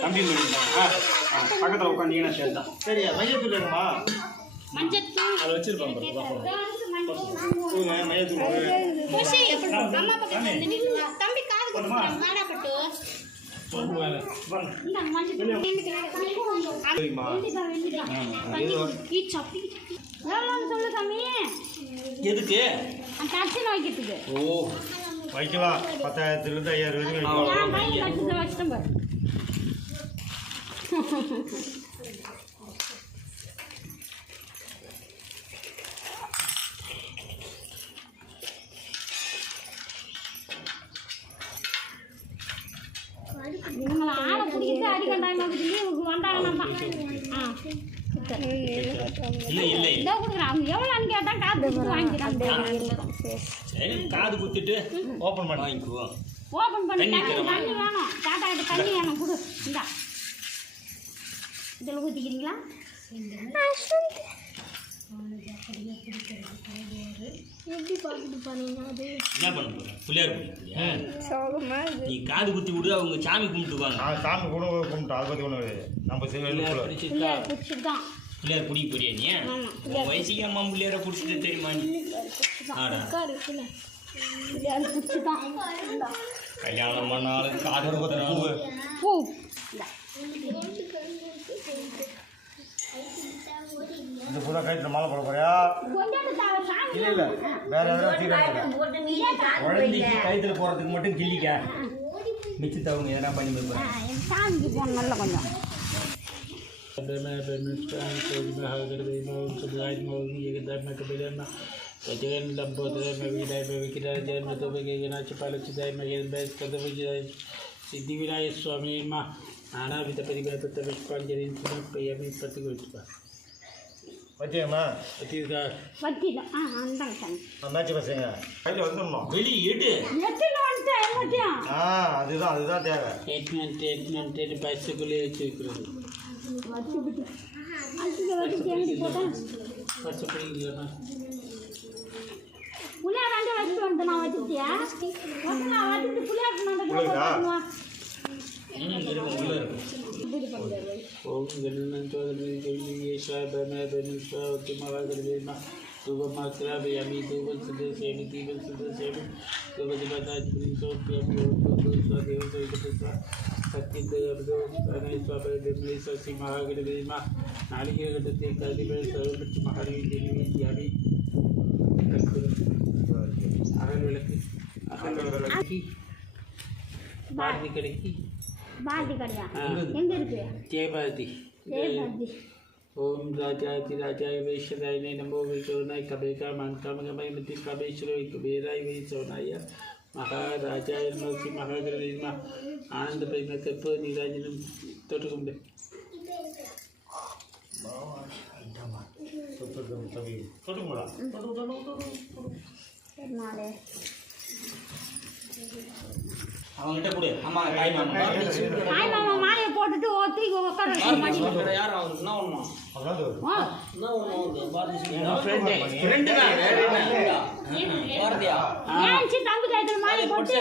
தம்பி பக்கத்துல உட்காந்தீங்கன்னா சரி தான் சரியா மையத்தூள் வேணுமா மஞ்சத்தூள் அதை வச்சிருப்பாங்க மையத்தூள். தம்பி காது எதுக்கு ஓ. வைக்கலாம் பத்தாயிரத்துலேருந்து ஐயாயிரம் வரைக்கும் வைக்கலாம் இதோ கொடுக்குறேன்? அவங்க எவ்வளோன்னு கேட்டால் காது கொடுத்து வாங்கிக்கிறாங்க சரி. காது குத்திட்டு ஓப்பன் பண்ணி. வாங்கிக்குவோம் ஓப்பன் பண்ணி தண்ணி வேணும். டாட்டா கிட்ட தண்ணி வேணும். கொடு. இந்தா. இதில் ஊற்றிக்கிறீங்களா நீ காது குத்தி விடு அவங்க சாமி கும்பிட்டுக்குவாங்க நான் சாமி கூட கும்பிட்டோம் அதை பற்றி கிடையாது நம்ம தான் பிள்ளையார் பிடிக்க போறியா நீ. உன் வயசுக்கு அம்மா பிள்ளையார பிடிச்சிட்டு தெரியுமா நீ? ஆடா. கல்யாணம் பண்ணாலும் காது குத்துறாலும் பூ. இந்தா. புதா கயிற்றுல மாலை போட போறியா? இல்லை இல்லை. வேற எதாவது குழந்தைக்கு கழுத்தில் போகிறதுக்கு மட்டும் கிள்ளிக்க. மிச்சத்தை அவங்க எதனா பண்ணி என் சாமிக்கு போகணும் நல்ல கொஞ்சம். मैं payment Jangan lembut dari mewi dari mewi kita jangan matu bagi jangan cepat lucu dari mewi best kata bagi dari सिद्धि विराय स्वामी माँ नाना भी तपति गया तो तब पाँच ज़रिए तुम्हें पैया भी पति को चुका पति माँ। पति का पति ना आ अंदर सन अन्ना हाँ, चुप सेंगा पहले अंदर माँ बिली ये डे। नट्टे ना अंतर है मुझे हाँ। अधिदा अधिदा त्यागा ट्रीटमेंट ट्रीटमेंट ट्रीटमेंट पैसे को ले चुके புளியா ரெண்டு வச்சு வந்து நான் வச்சுட்டியா ஒன்று நான் வச்சுட்டு புளியா ஓம் கண்ணன் சொல்லி ஏஷா பிரமேதனிஷா ஒத்துமலா கருதினா சுபமாக்கிறாபி அமி தூபல் சுது சேமி தீபல் சுது சேமி சுபதிபதாஜ் பிரிசோ பிரமோ பிரபு சுதேவ சுதேவ சக்தி மகாகிரகிரிமா நாளிகேரத்தை கதிபர் சர்வபட்சி மகாரிவி தியாவி அகல் விளக்கு அகல் விளக்கு பாரதி கடைக்கு பாரதி கடையா எங்க இருக்கு ஜெயபாரதி ஜெயபாரதி ओम राजाति राजाय वैश्वराय नमो वैश्वनाय कबेका मान कामगमय मति कबेश्वरो कबेराय वैश्वनाय நமோசி மகாகரவி நம ஆனந்த பரிம கற்ப நீராஜனம் தொட்டுக்கொண்டு தொட்டுங்களா பெருமாளே அவங்ககிட்ட கொடு. அம்மா காய் மாமா. தாய் மாமா. மாலையை போட்டுட்டு ஒத்தி உட்கார வச்சு யார் அவருக்கு என்ன அதான். ஃப்ரெண்டு தான். வேற என்ன பாரதியா? ஏன் சி தம்பி கைத்துல மாலை போட்டு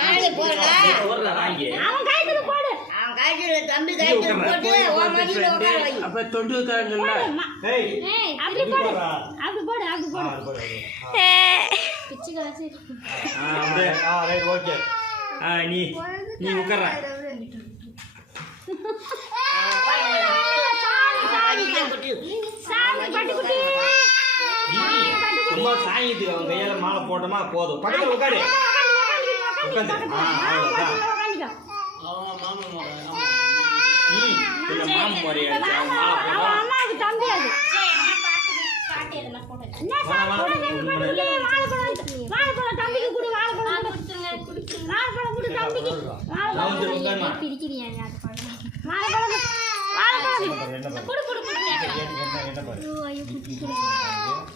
மாலை போடல. ஒரு வாங்கி அவன் கைத்துல போடு. அவன் காய்ச்சல தம்பி காய்ச்சல போட்டு உன் மடியில உட்கார வை. அப்போ தொண்டு தாங்கல்ல ம- ஏய் ஏய் அப்படி போடு. அப்படி போடு அப்படி ஆ, போடு அது போடு, அது. பிச்சு கலாச்சி ஆ அப்படியே ஆ ரைட் ஓகே. நீ நீ உட்கார சாமி பட்டுக்குட்டி சும்மா சாயத்துக்கு அவன் கையால மாலை போட்டோமா போதும் பக்கத்துல உட்காரு உட்காந்து மாமன் முறையாச்சு மாலை போட்டு எதனா போட்டு என்ன சாப்பிடுறது? எங்க பாட்டி? வாழைப்பழம் வாழைப்பழம் தம்பிக்கு கொடு வாழைப்பழம் கொடு. வாழைப்பழம் கொடு தம்பிக்கு நான் வந்து உட்காருமா வாழைப்பழம் வாழைப்பழம் வாழைப்பழம் என்ன பாரு கொடு கொடு கொடு என்ன என்ன பாரு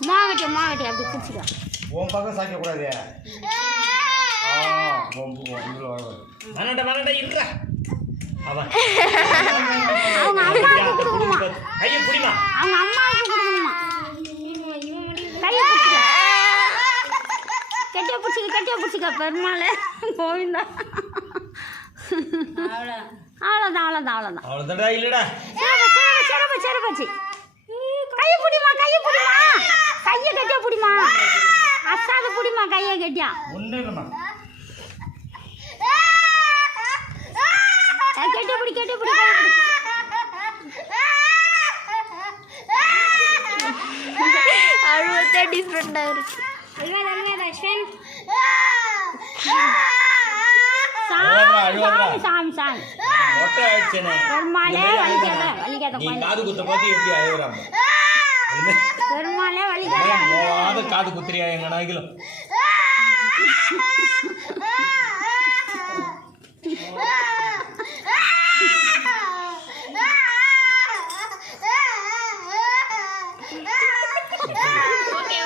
மாவட்டி மாவட்டி அப்படி குடிச்சிக்கோ உன் பக்கம் சாய்க்க கூடாது அவங்க அம்மாவுக்கு கொடுக்கணுமா அவங்க அம்மாவுக்கு கொடுக்கணுமா பிடிச்சிக்க பிடிச்சிக்க பெருமாள் கோவிந்தா. அவ்வளோதான் அவ்வளோதான் அவ்வளோதான் அவ்வளோதான்டா இல்லைடா. சிறப்பு சிறப்பு சிறப்பு சிறப்பு கையை பிடிமா கையை பிடிமா கையை கட்டியா பிடிமா அசாத பிடிமா கையை கட்டியா? கெட்ட பிடி கெட்ட பிடி. அழுவத்தே டிஃப்ரெண்டாக இருக்கு. அழுவாத அழுவாத அஸ்வின் அழுவாதடா. சாமி சாமி மொட்டை ஆயிடுச்சேனே பெருமாளே வலிக்காத வலிக்காத நீ. காது குத்த பார்த்து எப்படி அழுகுறாங்க பெருமாளே வலிக்காத. மோவாத காது குத்துறியா எங்க நாய்களும்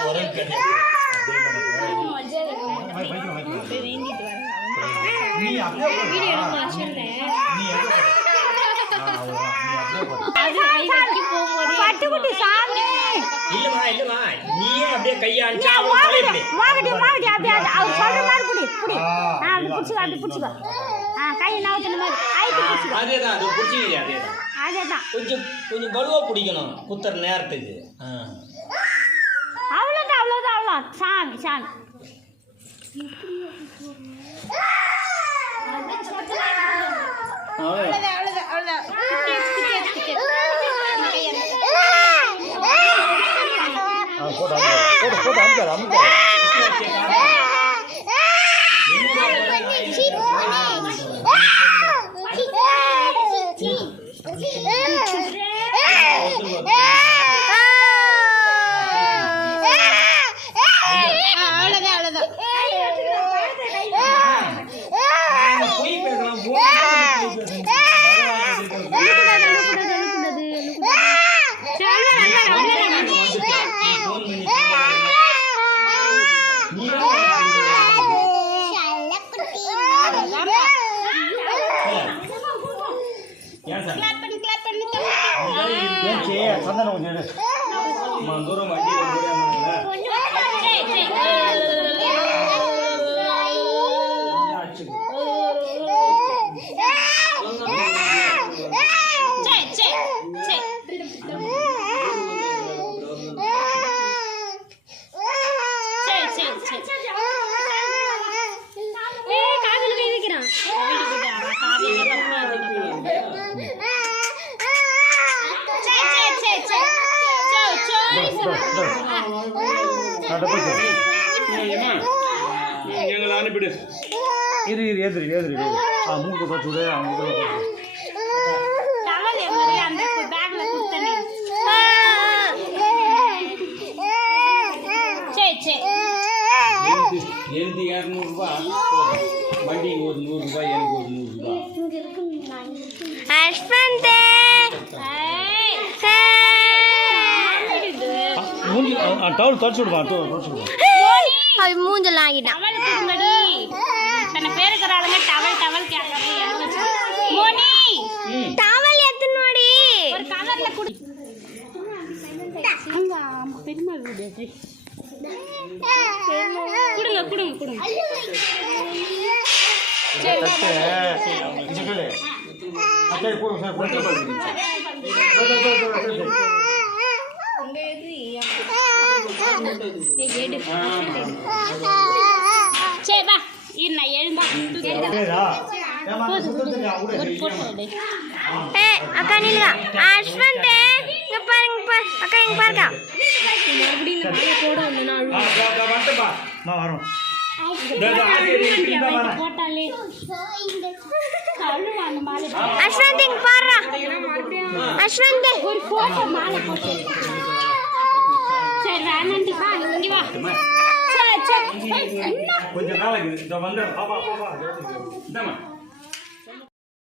ஒரு கண்ணு நீ அப்படியே போடு. நீ அப்படியே. நீ. பட்டுக்குட்டி சாமி. நீயே கையை அடிச்சா அவன் மாவடி மாவடி அப்படியே அவர் சொல்ற மாதிரி புடி புடி. ஆ, அப்படி பிடிச்சிக்கோ அப்படி பிடிச்சிக்கோ. ஆ கையை நவுத்துன மாதிரி? ஐக்கு பிடிச்சிக்கோ. அதேதான் அது பிடிச்சிங்க அதேதான். அதேதான். கொஞ்சம் கொஞ்சம் வலுவா பிடிக்கணும் குத்துற நேரத்துக்கு. ஆ. அவ்வளோதான் அவ்வளோதான் அவ்வளோ சாமி சாமி. ஆ, போடு, அமுக்கு. போடு, போடு, அமுக்காத, அமுக்காத. எங்களை அனுப்பிடு. இரு இரு ஏதிரி ஏதிரி. ஆ மூக்கு தொடச்சு விடு ஆ மூக்கு தொடச்சு விடு. டவல் எப்படி அந்த பேக்ல குத்தனே சரி சரி எழுதி இரநூறுபா வண்டிக்கு ஒரு நூறுரூபா எனக்கு ஒரு நூறுரூபா ஹஸ்பண்ட் மூஞ்சி ஆ, ஆ, டவல் தொடச்சு விடுவா டவல் தொடச்சு விடுவா அது மூஞ்சல் ஆகிட்டான் தன்னை பேருக்கிற ஆளுங்க டவல் டவல் மோனி! டவல் எத்தனோடி ஒரு கவர்ல குடி. அங்க பெருமா வீடு. கொடுங்க கொடுங்க கொடுங்க. சரி போடு சரி. போடு சரி, வா இரு நான் ஏ அக்கா நில்லுங்க இங்க பாருங்க பா அக்கா இங்க பாருங்க வரோம் போட்டாலே அழுவா அந்த மாலை இங்க ஒரு போட்டோ மாலை போட்டு. சரி வேணாண்டி வா இங்க வா. கொஞ்சம் நாளைக்கு இதோ வந்து பாப்பா பாப்பா இந்தாம்மா.